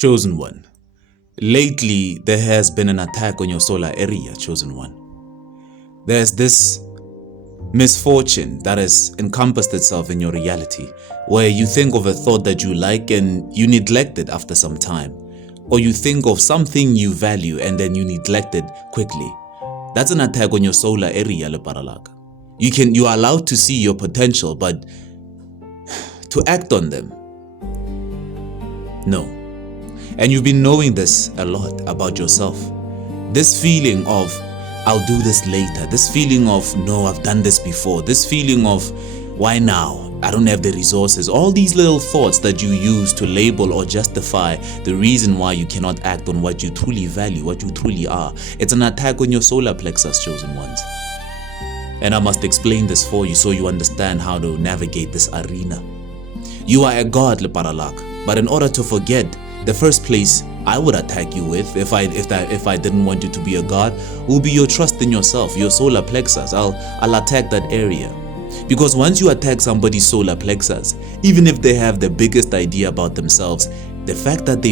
Chosen One. Lately, there has been an attack on your solar area, Chosen One. There's this misfortune that has encompassed itself in your reality, where you think of a thought that you like and you neglect it after some time. Or you think of something you value and then you neglect it quickly. That's an attack on your solar area, Leparalak. You are allowed to see your potential, but to act on them, no. And you've been knowing this a lot about yourself. This feeling of, I'll do this later. This feeling of, no, I've done this before. This feeling of, why now? I don't have the resources. All these little thoughts that you use to label or justify the reason why you cannot act on what you truly value, what you truly are. It's an attack on your solar plexus, Chosen Ones. And I must explain this for you so you understand how to navigate this arena. You are a god, Leparalak, but in order to forget, the first place I would attack you with, if I didn't want you to be a god, will be your trust in yourself, your solar plexus. I'll attack that area. Because once you attack somebody's solar plexus, even if they have the biggest idea about themselves, the fact that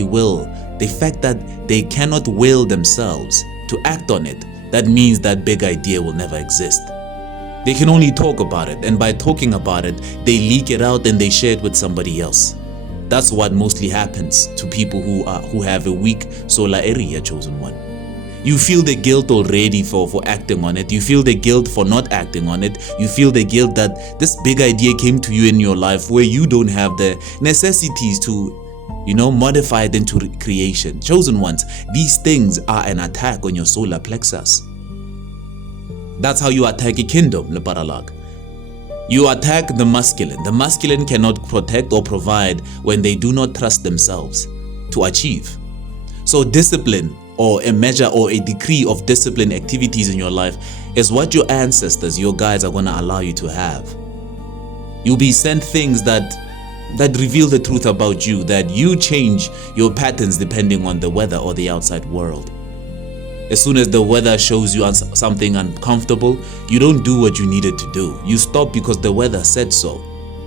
they cannot will themselves to act on it, that means that big idea will never exist. They can only talk about it, and by talking about it, they leak it out and they share it with somebody else. That's what mostly happens to people who have a weak solar area, Chosen One. You feel the guilt already for acting on it. You feel the guilt for not acting on it. You feel the guilt that this big idea came to you in your life where you don't have the necessities to, modify it into creation. Chosen Ones, these things are an attack on your solar plexus. That's how you attack a kingdom, Leparalak. You attack the masculine. The masculine cannot protect or provide when they do not trust themselves to achieve. So discipline, or a measure or a degree of discipline activities in your life, is what your ancestors, your guides, are going to allow you to have. You'll be sent things that reveal the truth about you, that you change your patterns depending on the weather or the outside world. As soon as the weather shows you something uncomfortable, you don't do what you needed to do. You stop because the weather said so.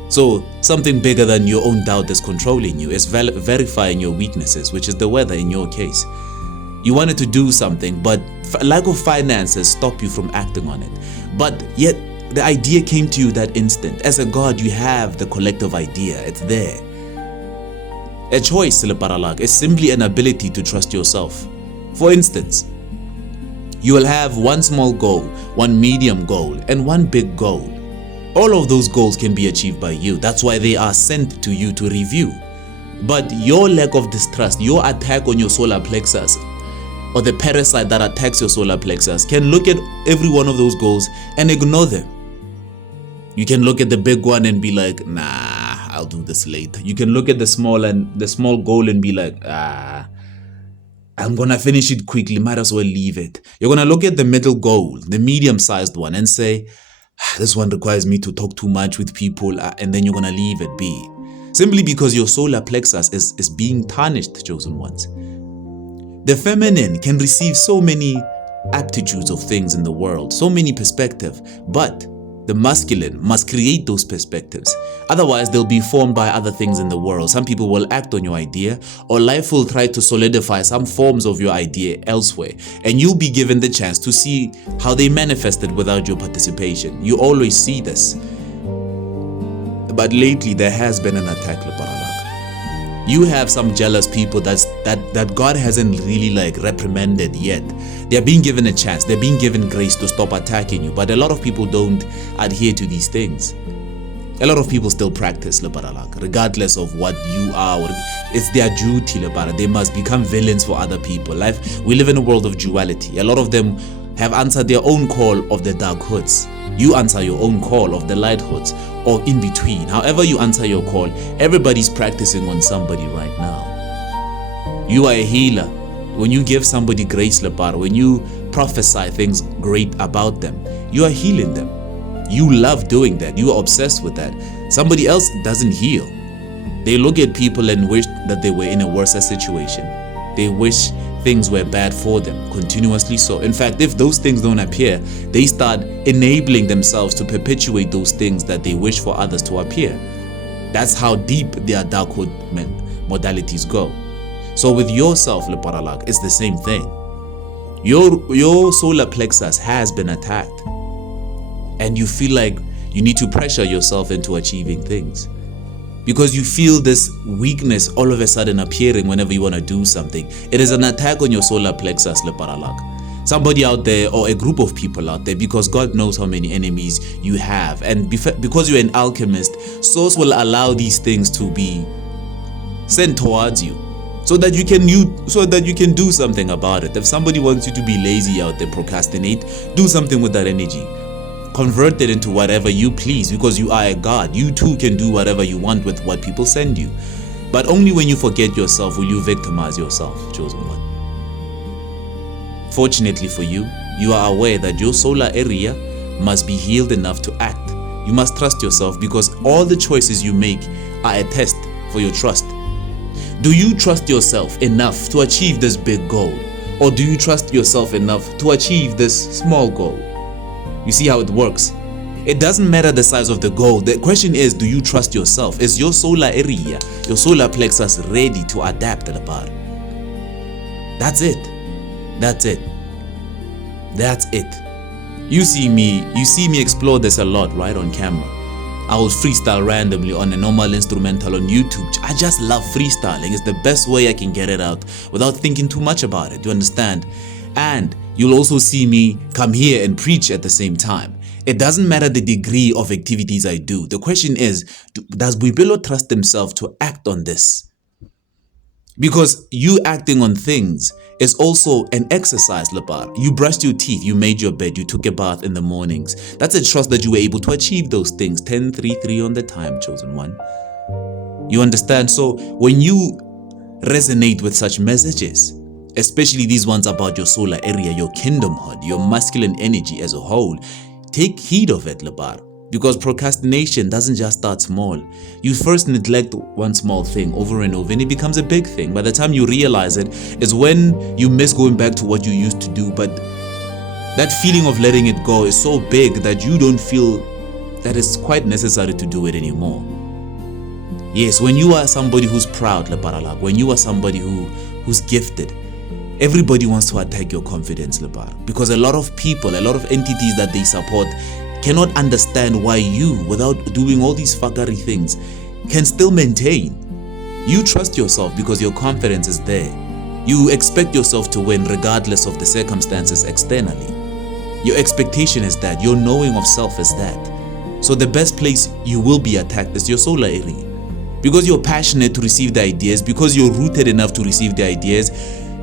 So something bigger than your own doubt is controlling you. It's verifying your weaknesses, which is the weather in your case. You wanted to do something, but lack of finances stop you from acting on it. But yet the idea came to you that instant. As a god, you have the collective idea. It's there. A choice, Leparalak, is simply an ability to trust yourself. For instance, you will have one small goal, one medium goal, and one big goal. All of those goals can be achieved by you. That's why they are sent to you to review. But your lack of distrust, your attack on your solar plexus, or the parasite that attacks your solar plexus, can look at every one of those goals and ignore them. You can look at the big one and be like, nah, I'll do this later. You can look at the small goal and be like, I'm gonna finish it quickly, might as well leave it. You're gonna look at the middle goal, the medium-sized one, and say, this one requires me to talk too much with people, and then you're gonna leave it be. Simply because your solar plexus is being tarnished, Chosen Ones. The feminine can receive so many aptitudes of things in the world, so many perspectives, but the masculine must create those perspectives. Otherwise, they'll be formed by other things in the world. Some people will act on your idea, or life will try to solidify some forms of your idea elsewhere, and you'll be given the chance to see how they manifested without your participation. You always see this. But lately, there has been an attack, Leparalak. You have some jealous people that God hasn't really reprimanded yet. They're being given a chance. They're being given grace to stop attacking you. But a lot of people don't adhere to these things. A lot of people still practice Leparalak, regardless of what you are. It's their duty, Lepara. They must become villains for other people. We live in a world of duality. A lot of them have answered their own call of the dark hoods. You answer your own call of the light hoods, or in between. However you answer your call, everybody's practicing on somebody right now. You are a healer. When you give somebody grace, Lepara, when you prophesy things great about them, you are healing them. You love doing that. You are obsessed with that. Somebody else doesn't heal. They look at people and wish that they were in a worse situation. They wish things were bad for them, continuously so. In fact, if those things don't appear, they start enabling themselves to perpetuate those things that they wish for others to appear. That's how deep their darkhood modalities go. So with yourself, Leparalak, it's the same thing. Your solar plexus has been attacked, and you feel like you need to pressure yourself into achieving things because you feel this weakness all of a sudden appearing whenever you want to do something. It is an attack on your solar plexus, Leparalak. Somebody out there, or a group of people out there, because God knows how many enemies you have, and because you're an alchemist, Source will allow these things to be sent towards you, so that you can do something about it. If somebody wants you to be lazy out there, procrastinate, do something with that energy. Convert it into whatever you please, because you are a God. You too can do whatever you want with what people send you. But only when you forget yourself will you victimize yourself, chosen one. Fortunately for you, you are aware that your solar area must be healed enough to act. You must trust yourself, because all the choices you make are a test for your trust. Do you trust yourself enough to achieve this big goal? Or do you trust yourself enough to achieve this small goal? You see how it works? It doesn't matter the size of the goal. The question is, do you trust yourself? Is your solar area, your solar plexus ready to adapt to the bar? That's it. That's it. That's it. You see me explore this a lot right on camera. I will freestyle randomly on a normal instrumental on YouTube. I just love freestyling. It's the best way I can get it out without thinking too much about it. You understand? And you'll also see me come here and preach at the same time. It doesn't matter the degree of activities I do. The question is, does Boipelo trust himself to act on this? Because you acting on things is also an exercise, Lebar. You brushed your teeth, you made your bed, you took a bath in the mornings. That's a trust that you were able to achieve those things. 10, 3, 3 on the time, chosen one. You understand? So when you resonate with such messages, especially these ones about your solar area, your kingdomhood, your masculine energy as a whole, take heed of it, Lebar. Because procrastination doesn't just start small. You first neglect one small thing over and over, and it becomes a big thing. By the time you realize it, is when you miss going back to what you used to do. But that feeling of letting it go is so big that you don't feel that it's quite necessary to do it anymore. Yes, when you are somebody who's proud, Lebaralak, when you are somebody who's gifted, everybody wants to attack your confidence, Lebar. Because a lot of people, a lot of entities that they support cannot understand why you, without doing all these fuckery things, can still maintain. You trust yourself because your confidence is there. You expect yourself to win regardless of the circumstances externally. Your expectation is that. Your knowing of self is that. So the best place you will be attacked is your solar area. Because you're passionate to receive the ideas, because you're rooted enough to receive the ideas,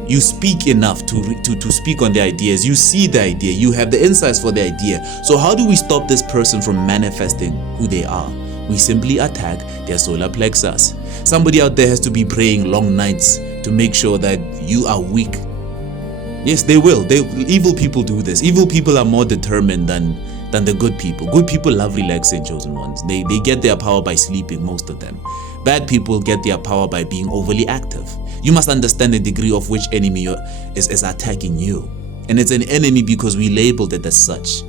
you speak enough to speak on the ideas. You see the idea. You have the insights for the idea. So how do we stop this person from manifesting who they are? We simply attack their solar plexus. Somebody out there has to be praying long nights to make sure that you are weak. Yes, they will. Evil people do this. Evil people are more determined than the good people. Good people love relaxing, chosen ones. They get their power by sleeping, most of them. Bad people get their power by being overly active. You must understand the degree of which enemy is attacking you. And it's an enemy because we labeled it as such.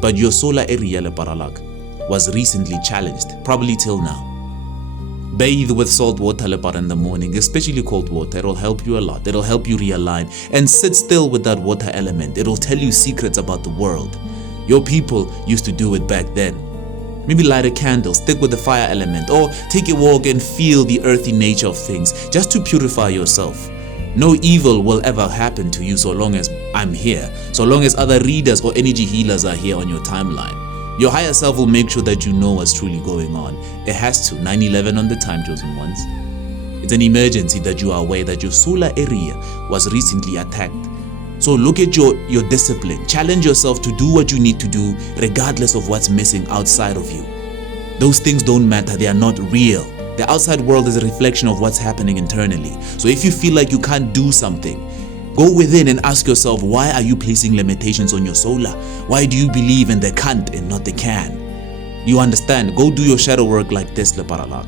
But your solar area, Leparalak, was recently challenged, probably till now. Bathe with salt water, Lepar, in the morning, especially cold water. It'll help you a lot. It'll help you realign. And sit still with that water element. It'll tell you secrets about the world. Your people used to do it back then. Maybe light a candle, stick with the fire element, or take a walk and feel the earthy nature of things, just to purify yourself. No evil will ever happen to you so long as I'm here, so long as other readers or energy healers are here on your timeline. Your higher self will make sure that you know what's truly going on. It has to. 9/11 on the time, chosen ones. It's an emergency that you are aware that your solar area was recently attacked. So look at your discipline. Challenge yourself to do what you need to do regardless of what's missing outside of you. Those things don't matter. They are not real. The outside world is a reflection of what's happening internally. So if you feel like you can't do something, go within and ask yourself, why are you placing limitations on your solar? Why do you believe in the can't and not the can? You understand? Go do your shadow work like this, Leparalak.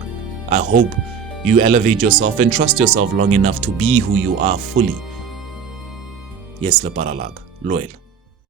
I hope you elevate yourself and trust yourself long enough to be who you are fully. Yes, Leparalak. Loyal.